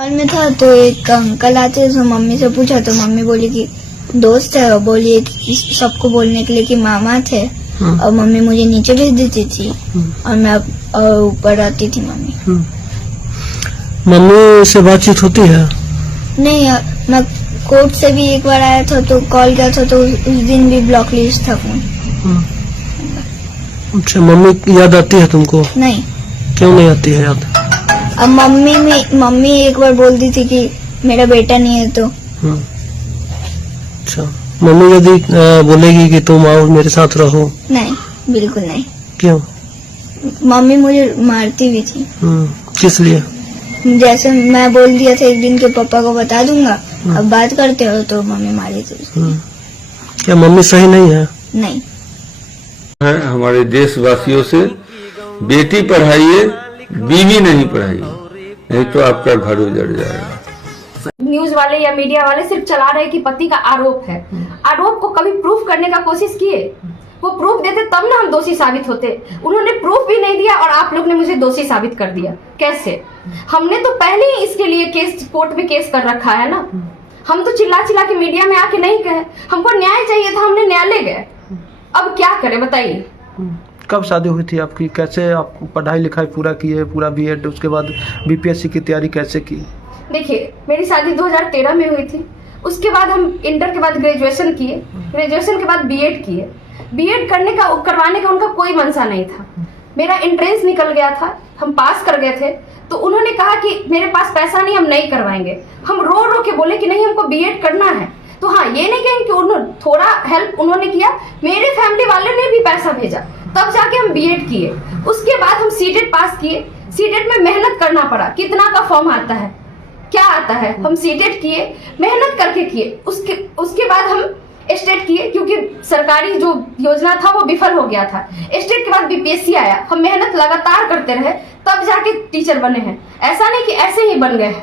Hall में था तो एक अंकल आते तो मम्मी से पूछा तो मम्मी बोली कि दोस्त है, बोलिए सबको बोलने के लिए कि मामा थे। और मम्मी मुझे नीचे भेज देती थी और मैं ऊपर आती थी। मम्मी से बातचीत होती है? नहीं, मैं कोर्ट से भी एक बार आया था तो कॉल किया था तो उस दिन भी ब्लॉक लिस्ट था फोन। अच्छा, मम्मी याद आती है तुमको? नहीं। क्यों नहीं आती है याद? अब मम्मी एक बार बोल दी थी कि मेरा बेटा नहीं है तो। अच्छा, मम्मी यदि बोलेगी कि तुम आओ मेरे साथ रहो? नहीं, बिल्कुल नहीं। क्यों? मम्मी मुझे मारती भी थी। किस लिए? जैसे मैं बोल दिया था एक दिन के पापा को बता दूंगा, अब बात करते हो तो मम्मी मारी थी। क्या मम्मी सही नहीं है? नहीं है। हमारे देशवासियों से बेटी पढ़ाइए, बीवी नहीं पढ़ाइए, नहीं तो आपका घर उजड़ जाएगा। न्यूज वाले या मीडिया वाले सिर्फ चला रहे कि पति का आरोप है। आरोप को कभी प्रूफ करने का कोशिश किए? वो प्रूफ देते तब ना हम दोषी साबित होते। उन्होंने प्रूफ भी नहीं दिया और आप लोग ने मुझे दोषी साबित कर दिया। कैसे? हमने तो पहले ही इसके लिए केस कोर्ट में केस कर रखा है ना। हम तो चिल्ला चिल्ला के मीडिया में आके नहीं कहे, हमको न्याय चाहिए था, हमने न्यायालय गए। अब क्या करें बताइए? कब शादी हुई थी आपकी? कैसे आप पढ़ाई लिखाई पूरा किए, पूरा बीएड, उसके बाद बीपीएससी की तैयारी कैसे की? देखिए, मेरी शादी 2013 में हुई थी। उसके बाद हम इंटर के बाद ग्रेजुएशन किए, ग्रेजुएशन के बाद बीएड किए। बीएड करवाने का उनका कोई मनसा नहीं था। मेरा एंट्रेंस निकल गया था, हम पास कर गए थे, तो उन्होंने कहा कि मेरे पास पैसा नहीं, हम नहीं करवाएंगे। हम रो रो के बोले कि नहीं, हमको बीएड करना है। तो हाँ, ये नहीं कहेंगे कि उन्होंने थोड़ा हेल्प उन्होंने किया, मेरे फैमिली वाले ने भी पैसा भेजा, तब जाके हम बीएड किए। उसके बाद हम सीटेट पास किए। सीटेट में मेहनत करना पड़ा। कितना का फॉर्म आता है, क्या आता है, हम सीटेट किए, मेहनत करके किए। उसके बाद हम स्टेट किए, क्योंकि सरकारी जो योजना था वो विफल हो गया था। स्टेट के बाद बीपीएससी आया। हम मेहनत लगातार करते रहे, तब जाके टीचर बने हैं। ऐसा नहीं कि ऐसे ही बन गए।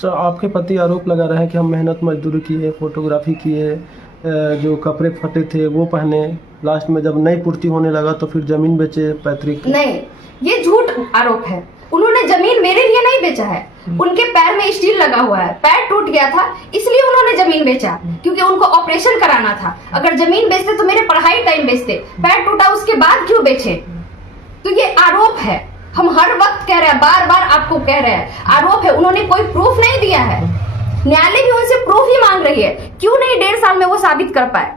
तो आपके पति आरोप लगा रहे हैं कि हम मेहनत मजदूरी किए, फोटोग्राफी किए, जो कपड़े फटे थे वो पहने, लास्ट में जब नहीं पूर्ति होने लगा तो फिर जमीन बेचे पैतृक। नहीं, ये झूठ आरोप है। उन्होंने जमीन मेरे लिए नहीं बेचा है। उनके पैर में स्टील लगा हुआ है, पैर टूट गया था, इसलिए उन्होंने जमीन बेचा, क्योंकि उनको ऑपरेशन कराना था। अगर जमीन बेचते तो मेरे पढ़ाई टाइम बेचते। पैर टूटा उसके बाद क्यों बेचे? तो ये आरोप है। हम हर वक्त कह रहे हैं, बार बार आपको कह रहे हैं, आरोप है। उन्होंने कोई प्रूफ नहीं दिया है। न्यायालय भी उनसे प्रूफ ही मांग रही है। क्यों नहीं 1.5 साल में वो साबित कर पाए?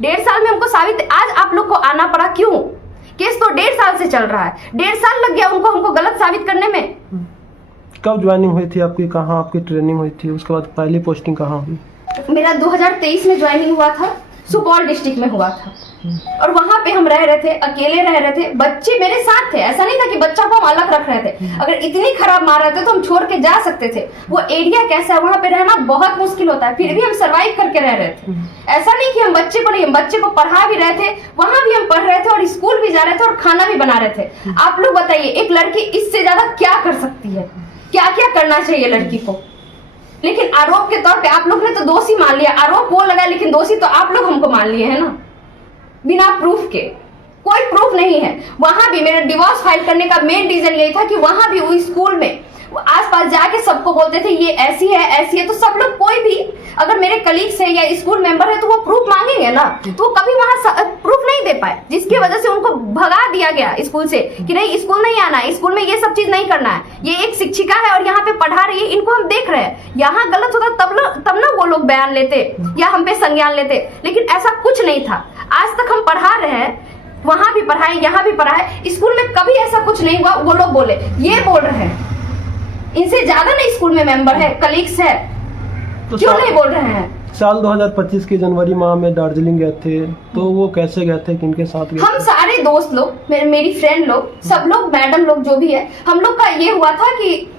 1.5 साल में हमको साबित, आज आप लोग को आना पड़ा क्यों? केस तो 1.5 साल से चल रहा है। 1.5 साल लग गया उनको हमको गलत साबित करने में। कब ज्वाइनिंग हुई थी आपकी? कहाँ आपकी ट्रेनिंग हुई थी? उसके बाद पहली पोस्टिंग कहाँ हुई? मेरा 2023 में ज्वाइनिंग हुआ था, सुपौल डिस्ट्रिक्ट में हुआ था। और वहां पे हम रह रहे थे, अकेले रह रहे थे, बच्चे मेरे साथ थे। ऐसा नहीं था कि बच्चा को हम अलग रख रहे थे। अगर इतनी खराब मार रहे थे तो हम छोड़ के जा सकते थे। वो एरिया कैसा है, वहां पे रहना बहुत मुश्किल होता है, फिर भी हम सर्वाइव करके रह रहे थे। ऐसा नहीं कि हम बच्चे को नहीं, हम बच्चे को पढ़ा भी रहे थे, वहां भी हम पढ़ रहे थे और स्कूल भी जा रहे थे और खाना भी बना रहे थे। आप लोग बताइए, एक लड़की इससे ज्यादा क्या कर सकती है? क्या क्या करना चाहिए लड़की को? लेकिन आरोप के तौर पे आप लोग ने तो दोषी मान लिया। आरोप वो लगा, लेकिन दोषी तो आप लोग हमको मान लिए है ना, बिना प्रूफ के। कोई प्रूफ नहीं है। वहां भी मेरा डिवोर्स फाइल करने का मेन रीजन यही था कि वहां भी वो स्कूल में आसपास जाके सबको बोलते थे ये ऐसी है, ऐसी है। तो सब लोग, कोई भी अगर मेरे कलीग्स है या स्कूल मेंबर है तो वो प्रूफ मांगेंगे ना, तो वो कभी वहां प्रूफ नहीं दे पाए, जिसकी वजह से उनको भगा दिया गया स्कूल से कि नहीं, स्कूल नहीं आना है, स्कूल में ये सब चीज नहीं करना है। ये एक शिक्षिका है और यहाँ पे पढ़ा रही है, इनको हम देख रहे हैं। यहाँ गलत होता तब ना वो लोग बयान लेते या हम पे संज्ञान लेते, लेकिन ऐसा कुछ नहीं था। आज तक हम पढ़ा रहे हैं, वहां भी पढ़ाए, यहाँ भी पढ़ाए, स्कूल में कभी ऐसा कुछ नहीं हुआ। वो लोग बोले, ये बोल रहे हैं, इनसे ज्यादा ना स्कूल में मेंबर है, कलीग्स है, तो क्यों नहीं बोल रहे हैं? साल 2025 के जनवरी माह में दार्जिलिंग गए थे, तो वो कैसे गए थे, किनके साथ गए? हम सारे दोस्त लोग, मेरी फ्रेंड लोग, सब लोग, मैडम लोग जो भी है, हम लोग का ये हुआ था कि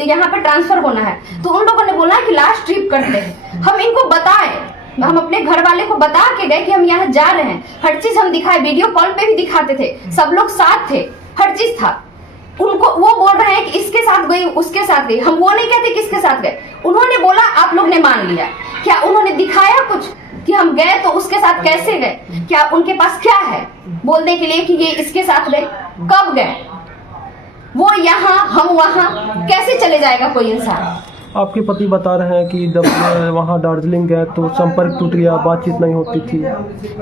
यहाँ पे ट्रांसफर होना है। तो उन लोगों ने बोला कि लास्ट ट्रिप करते हैं। हम इनको बताए, हम अपने घर वाले को बता के गए कि हम यहाँ जा रहे हैं। हर चीज हम दिखाए, वीडियो कॉल पे भी दिखाते थे, सब लोग साथ थे, हर चीज था। उनको वो बोल रहे हैं कि इसके साथ गई, उसके साथ गई। हम वो नहीं कहते किसके साथ गए। उन्होंने बोला, आप लोग ने मान लिया। क्या उन्होंने दिखाया कुछ कि हम गए तो उसके साथ कैसे गए? क्या उनके पास क्या है बोलने के लिए कि ये इसके साथ गए? कब गए? वो यहाँ हम वहाँ, कैसे चले जाएगा कोई इंसान? आपके पति बता रहे हैं कि जब वहाँ दार्जिलिंग गए तो संपर्क टूट गया, बातचीत नहीं होती थी।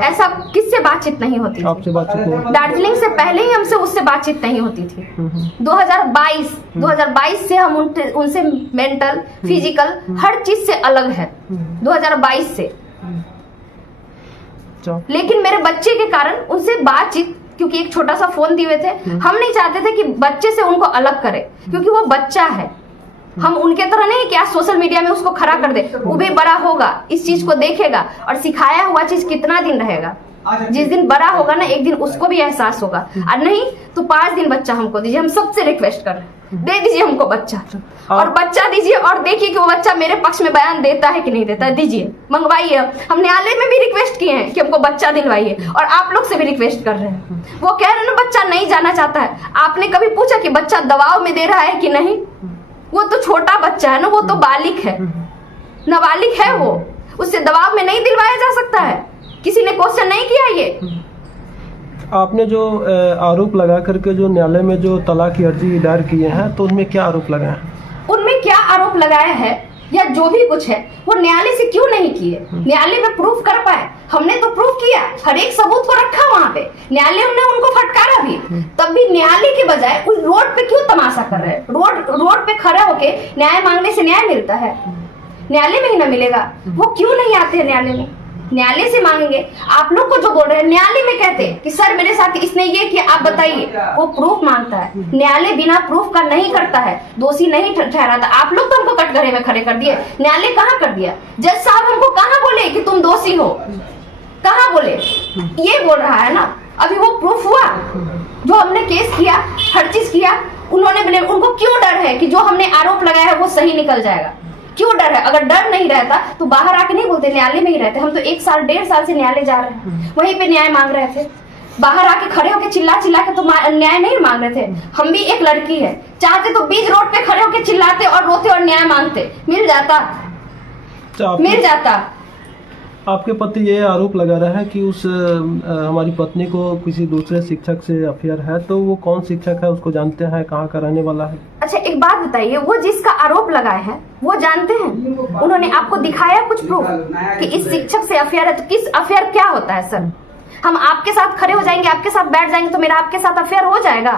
ऐसा किससे बातचीत नहीं होती थी? आपसे बातचीत नहीं होती? दार्जिलिंग से पहले ही हमसे उससे बातचीत नहीं होती थी। 2022 से हम उनसे मेंटल, फिजिकल हर चीज से अलग है, 2022 से। लेकिन मेरे बच्चे के कारण उनसे बातचीत, क्योंकि एक छोटा सा फोन दिए हुए थे, हम नहीं चाहते थे कि बच्चे से उनको अलग करे, क्योंकि वो बच्चा है। हम उनके तरह नहीं कि आज सोशल मीडिया में उसको खड़ा कर दे, वो भी बड़ा होगा, इस चीज को देखेगा, और सिखाया हुआ चीज कितना दिन रहेगा? जिस दिन बड़ा होगा ना, एक दिन उसको भी एहसास होगा। और नहीं तो 5 दिन बच्चा हमको दीजिए, हम सबसे रिक्वेस्ट कर रहे हैं, दे दीजिए हमको बच्चा, और बच्चा दीजिए, और देखिए कि वो बच्चा मेरे पक्ष में बयान देता है कि नहीं देता है। दीजिए, मंगवाइए। हम न्यायालय में भी रिक्वेस्ट किए हैं कि हमको बच्चा दिलवाइए, और आप लोग से भी रिक्वेस्ट कर रहे हैं। वो कह रहे हैं ना बच्चा नहीं जाना चाहता है। आपने कभी पूछा कि बच्चा दबाव में दे रहा है कि नहीं? वो तो छोटा बच्चा है ना, वो तो बालिक है, नाबालिग है वो, उससे दबाव में नहीं दिलवाया जा सकता है। किसी ने क्वेश्चन नहीं किया ये। आपने जो आरोप लगा करके जो न्यायालय में जो तलाक की अर्जी दायर किए हैं, तो उनमें क्या आरोप लगाए हैं? उनमें क्या आरोप लगाया है या जो भी कुछ है, वो न्यायालय से क्यों नहीं किए? न्यायालय में प्रूफ कर पाए? हमने तो प्रूफ किया, हर एक सबूत को रखा वहाँ पे। न्यायालय ने उनको फटकारा भी, तब भी न्यायालय के बजाय उस रोड पे क्यों तमाशा कर रहे हैं? रोड पे खड़ा होके न्याय मांगने से न्याय मिलता है? न्यायालय में ही ना मिलेगा, वो क्यों नहीं आते हैं न्यायालय में? न्यायालय से मांगेंगे। आप लोग को जो बोल रहे हैं, न्यायालय में कहते हैं कि सर मेरे साथ इसने ये किया, आप बताइए। वो प्रूफ मांगता है, न्यायालय बिना प्रूफ का नहीं करता है, दोषी नहीं ठहराता। आप लोग तो हमको कटघरे में खड़े कर दिए, न्यायालय कहाँ कर दिया? जज साहब हमको कहाँ बोले कि तुम दोषी हो? कहाँ बोले? ये बोल रहा है ना, अभी वो प्रूफ हुआ जो हमने केस किया, हर चीज किया। उन्होंने उनको क्यों डर है कि जो हमने आरोप लगाया है वो सही निकल जाएगा? क्यों डर है? अगर डर नहीं रहता तो बाहर आके नहीं बोलते, न्यायालय में ही रहते। हम तो 1 साल 1.5 साल से न्यायालय जा रहे हैं, वहीं पे न्याय मांग रहे थे। बाहर आके खड़े होके चिल्ला के तो न्याय नहीं मांग रहे थे। हम भी एक लड़की है, चाहते तो बीच रोड पे खड़े होके चिल्लाते और रोते और न्याय मांगते, मिल जाता। आपके पति ये आरोप लगा रहा है कि उस हमारी पत्नी को किसी दूसरे शिक्षक से अफेयर है, तो वो कौन शिक्षक है, उसको जानते हैं, कहाँ का रहने वाला है? अच्छा एक बात बताइए, वो जिसका आरोप लगाए हैं वो जानते हैं? उन्होंने आपको दिखाया कुछ प्रूफ कि इस शिक्षक से अफेयर है? तो किस अफेयर क्या होता है सर? हम आपके साथ खड़े हो जाएंगे, आपके साथ बैठ जाएंगे तो मेरा आपके साथ अफेयर हो जाएगा?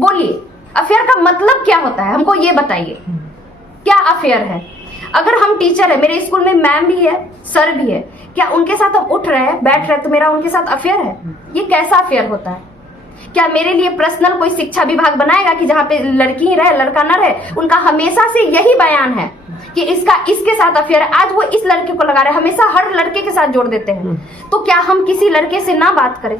बोलिए, अफेयर का मतलब क्या होता है? हमको ये बताइए, क्या अफेयर है? अगर हम टीचर है, मेरे स्कूल में मैम भी है, सर भी है, क्या उनके साथ हम उठ रहे हैं, बैठ रहे हैं तो मेरा उनके साथ अफेयर है? ये कैसा अफेयर होता है? क्या मेरे लिए पर्सनल कोई शिक्षा विभाग बनाएगा कि जहाँ पे लड़की ही रहे, लड़का ना रहे? उनका हमेशा से यही बयान है कि इसके साथ अफेयर है। आज वो इस लड़के को लगा रहे, हमेशा हर लड़के के साथ जोड़ देते हैं। तो क्या हम किसी लड़के से ना बात करें,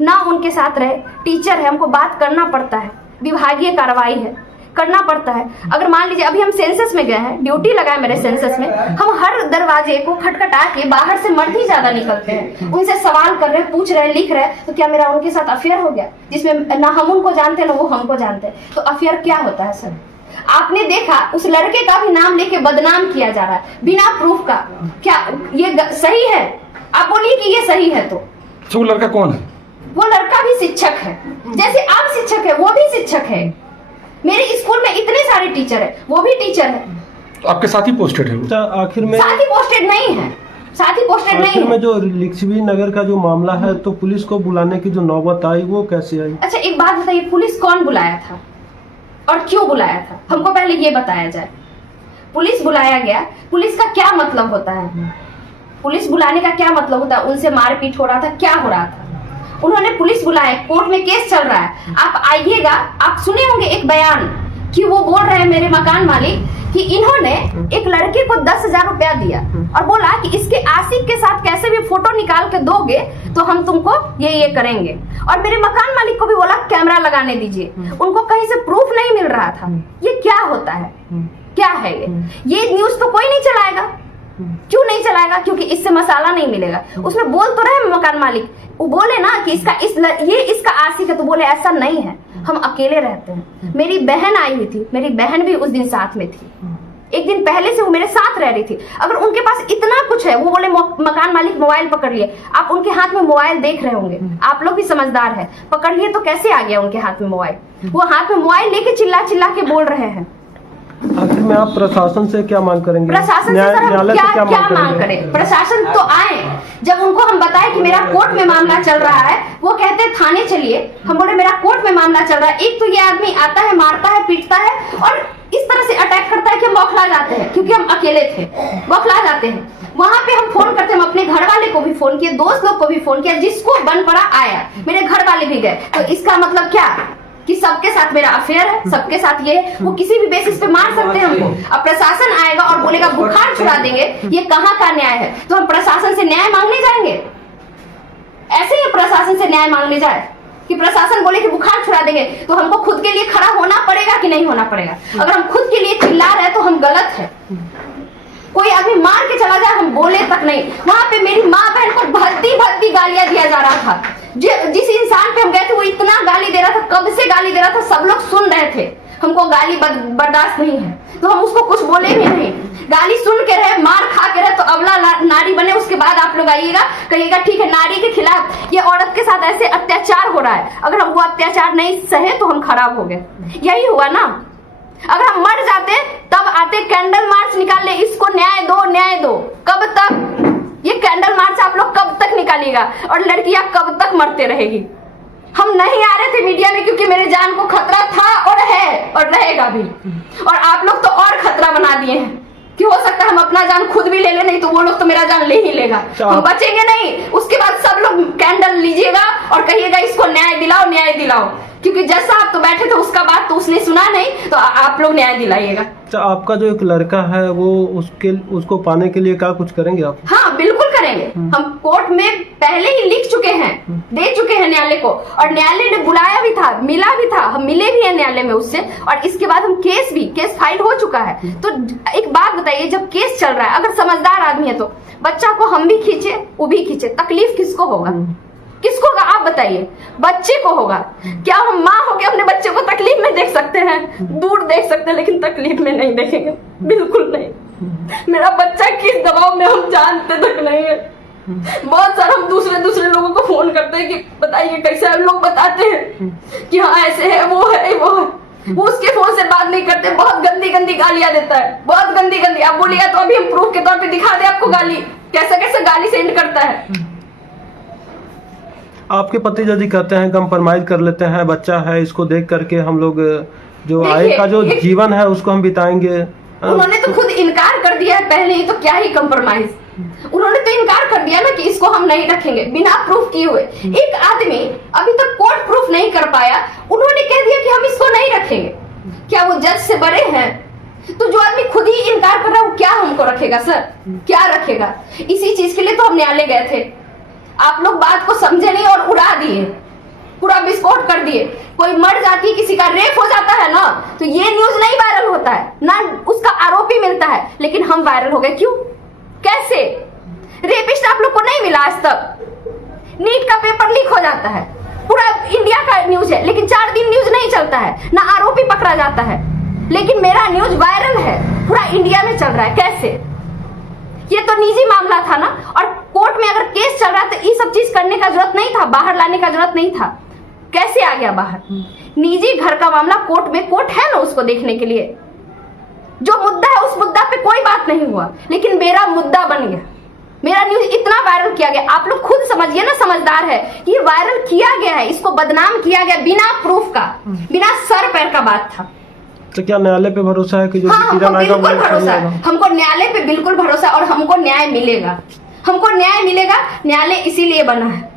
ना उनके साथ रहे? टीचर है, हमको बात करना पड़ता है, विभागीय कार्रवाई है, करना पड़ता है। अगर मान लीजिए अभी हम सेंसस में गए हैं, ड्यूटी लगाए मेरे सेंसस में, हम हर दरवाजे को खटखटा के बाहर से मर्द ही ज्यादा निकलते हैं, उनसे सवाल कर रहे हैं, पूछ रहे हैं, लिख रहे हैं। तो क्या मेरा उनके साथ अफेयर हो गया, जिसमें ना हम उनको जानते ना वो हमको जानते? तो अफेयर क्या होता है सर? आपने देखा उस लड़के का भी नाम लेके बदनाम किया जा रहा है बिना प्रूफ का। क्या ये सही है? आप बोलिए कि ये सही है? तो वो लड़का कौन है? वो लड़का भी शिक्षक है, जैसे आप शिक्षक है वो भी शिक्षक है। मेरे स्कूल में इतने सारे टीचर है, वो भी टीचर है। तो आपके साथ ही पोस्टेड है? अच्छा, आखिर में साथ ही पोस्टेड नहीं है, साथ ही पोस्टेड नहीं है। में जो लिच्छवी नगर का जो मामला है, तो पुलिस को बुलाने की जो नौबत आई वो कैसे आई? अच्छा एक बात बताइए, पुलिस कौन बुलाया था और क्यों बुलाया था? हमको पहले ये बताया जाए। पुलिस बुलाया गया, पुलिस का क्या मतलब होता है? पुलिस बुलाने का क्या मतलब होता है? उनसे मारपीट हो रहा था, क्या हो रहा था? उन्होंने पुलिस बुलाया, कोर्ट में केस चल रहा है, आप आइएगा। आप सुने होंगे एक बयान कि वो बोल रहे हैं मेरे मकान मालिक कि इन्होंने एक लड़के को 10,000 रुपया दिया और बोला कि इसके आशिक के साथ कैसे भी फोटो निकाल के दोगे तो हम तुमको ये करेंगे। और मेरे मकान मालिक को भी बोला कैमरा लगाने दीजिए। उनको कहीं से प्रूफ नहीं मिल रहा था। ये क्या होता है? क्या है ये न्यूज तो कोई नहीं चलाएगा। क्यों नहीं चलाएगा? क्योंकि इससे मसाला नहीं मिलेगा। उसमें बोल तो रहे मकान मालिक, वो बोले ना कि इसका आशिक है, तो बोले ऐसा नहीं है, हम अकेले रहते हैं। मेरी बहन आई हुई थी, मेरी बहन भी उस दिन साथ में थी। एक दिन पहले से वो मेरे साथ रह रही थी। अगर उनके पास इतना कुछ है, वो बोले मकान मालिक मोबाइल पकड़ लिए, आप उनके हाथ में मोबाइल देख रहे होंगे, आप लोग भी समझदार है, पकड़ लिए तो कैसे आ गया उनके हाथ में मोबाइल? वो हाथ में मोबाइल लेके चिल्ला चिल्ला के बोल रहे हैं। आखिर में आप प्रशासन से क्या मांग करेंगे? प्रशासन से सर हम क्या मांग करें? प्रशासन तो आए, जब उनको हम बताए कि मेरा कोर्ट में मामला चल रहा है, वो कहते हैं थाने चलिए। हम बोले मेरा कोर्ट में मामला चल रहा है। एक तो ये आदमी आता है, मारता है, पीटता है और इस तरह से अटैक करता है कि हम बौखला जाते हैं, क्योंकि हम अकेले थे, बौखला जाते हैं। वहां पे हम फोन करते हैं, हम अपने घर वाले को भी फोन किए, दोस्त लोग को भी फोन किया, जिसको बन पड़ा आया, मेरे घर वाले भी गए। तो इसका मतलब क्या कि सबके साथ मेरा अफेयर है, सबके साथ ये, वो किसी भी बेसिस पे मार सकते हैं हमको। अब प्रशासन आएगा और बोलेगा बुखार छुड़ा देंगे, ये कहाँ का न्याय है? तो हम प्रशासन से न्याय मांगने जाएंगे? ऐसे ही प्रशासन से न्याय मांगने जाए कि प्रशासन बोले कि बुखार छुड़ा देंगे, तो हमको खुद के लिए खड़ा होना पड़ेगा कि नहीं होना पड़ेगा? अगर हम खुद के लिए चिल्ला रहे हैं तो हम गलत है। कोई आदमी मार के चला जाए, हम बोले तक नहीं। वहां पे मेरी माँ बहन को भद्दी भद्दी गालियां दिया जा रहा था। जिस इंसान पे हम गए थे वो इतना गाली दे रहा था, कब से गाली दे रहा था, सब लोग सुन रहे थे। हमको गाली बर्दाश्त नहीं है तो हम उसको कुछ बोले भी नहीं। गाली सुन के रहे, मार खा के रहे, तो अबला नारी बने। उसके बाद आप लोग आइएगा, कहिएगा ठीक है नारी के खिलाफ, ये औरत के साथ ऐसे अत्याचार हो रहा है, अगर हम वो अत्याचार नहीं सहे तो हम खराब हो गए। यही हुआ ना। अगर हम मर जाते तब आते कैंडल मार्च निकाल ले, इसको न्याय दो, न्याय दो। कब तक ये कैंडल मार्च आप लोग कब तक निकालिएगा? और लड़कियां कब तक मरते रहेगी? हम नहीं आ रहे थे मीडिया में क्योंकि मेरे जान को खतरा था और है और रहेगा भी। और आप लोग तो और खतरा बना दिए हैं कि हो सकता है हम अपना जान खुद भी ले ले, नहीं तो वो लोग तो मेरा जान ले ही लेगा। हम बचेंगे नहीं। उसके बाद सब लोग कैंडल लीजिएगा और कहिएगा इसको न्याय दिलाओ, न्याय दिलाओ। क्योंकि जैसा आप तो बैठे थे उसका बात तो उसने सुना नहीं, तो आप लोग न्याय दिलाइएगा। तो आपका जो एक लड़का है वो उसको पाने के लिए क्या कुछ करेंगे आप? हाँ बिल्कुल करेंगे। हम कोर्ट में पहले ही लिख चुके हैं, दे चुके हैं न्यायालय को, और न्यायालय ने बुलाया भी था, मिला भी था, हम मिले भी हैं न्यायालय में उससे। और इसके बाद हम केस फाइल हो चुका है। तो एक बात बताइए, जब केस चल रहा है, अगर समझदार आदमी है तो बच्चा को हम भी खींचे, वो भी खींचे, तकलीफ किसको होगा? किसको होगा आप बताइए? बच्चे को होगा। क्या हम माँ होके अपने बच्चे को तकलीफ में देख सकते हैं? दूर देख सकते हैं लेकिन तकलीफ में नहीं देखेंगे, बिल्कुल नहीं। मेरा बच्चा किस दबाव में हम जानते तक नहीं है। बहुत सारा हम दूसरे लोगों को फोन करते हैं कि बताइए कैसे है। लोग बताते हैं कि हाँ ऐसे है, वो है, वो है। वो उसके फोन से बात नहीं करते, बहुत गंदी गंदी गालियां देता है, बहुत गंदी गंदी। आप बोलिए तो अभी हम प्रूफ के तौर पे दिखा दे आपको गाली, कैसे कैसे गाली सेंड करता है। आपके पति यदि कहते हैं कंप्रोमाइज कर लेते हैं, बच्चा है, इसको देख करके हम लोग जो आगे का जो जीवन है उसको हम बिताएंगे। उन्होंने तो खुद इनकार कर दिया है पहले ही, तो क्या ही कंप्रोमाइज। उन्होंने तो इनकार कर दिया ना कि इसको हम नहीं रखेंगे, बिना प्रूफ किए हुए। एक आदमी अभी तक कोर्ट प्रूफ नहीं कर पाया, उन्होंने कह दिया कि हम इसको नहीं रखेंगे। क्या वो जज से बड़े हैं? तो जो आदमी खुद ही इनकार कर रहा है वो क्या हमको रखेगा सर? क्या रखेगा? इसी चीज के लिए तो हम न्यायालय गए थे। आप लोग बात को समझे नहीं और उड़ा दिए, पूरा विस्फोट कर दिए। कोई मर जाती है, किसी का रेप हो जाता है ना, तो ये न्यूज नहीं वायरल होता है ना, उसका आरोपी मिलता है, लेकिन हम वायरल हो गए। क्यों? कैसे? रेपिस्ट आप लोग को नहीं मिला आज तक। नीट का पेपर लीक हो जाता है, पूरा इंडिया का न्यूज है, लेकिन 4 दिन न्यूज नहीं चलता है, ना आरोपी पकड़ा जाता है, लेकिन मेरा न्यूज वायरल है, पूरा इंडिया में चल रहा है। कैसे? ये तो निजी मामला था ना, और कोर्ट में अगर केस चल रहा है तो ये सब चीज करने का जरूरत नहीं था, बाहर लाने का जरूरत नहीं था। कैसे आ गया बाहर? निजी घर का मामला कोर्ट में, कोर्ट है ना उसको देखने के लिए। जो मुद्दा है उस मुद्दा पे कोई बात नहीं हुआ, लेकिन मेरा मुद्दा बन गया, मेरा न्यूज इतना वायरल किया गया। आप लोग खुद समझिए ना, समझदार है, ये वायरल किया गया है, इसको बदनाम किया गया बिना प्रूफ का, बिना सर पैर का बात था। तो क्या न्यायालय पे भरोसा है कि जो हाँ, हमको बिल्कुल भरोसा है, हमको न्यायालय पे बिल्कुल भरोसा, और हमको न्याय मिलेगा, हमको न्याय मिलेगा। न्यायालय इसीलिए बना है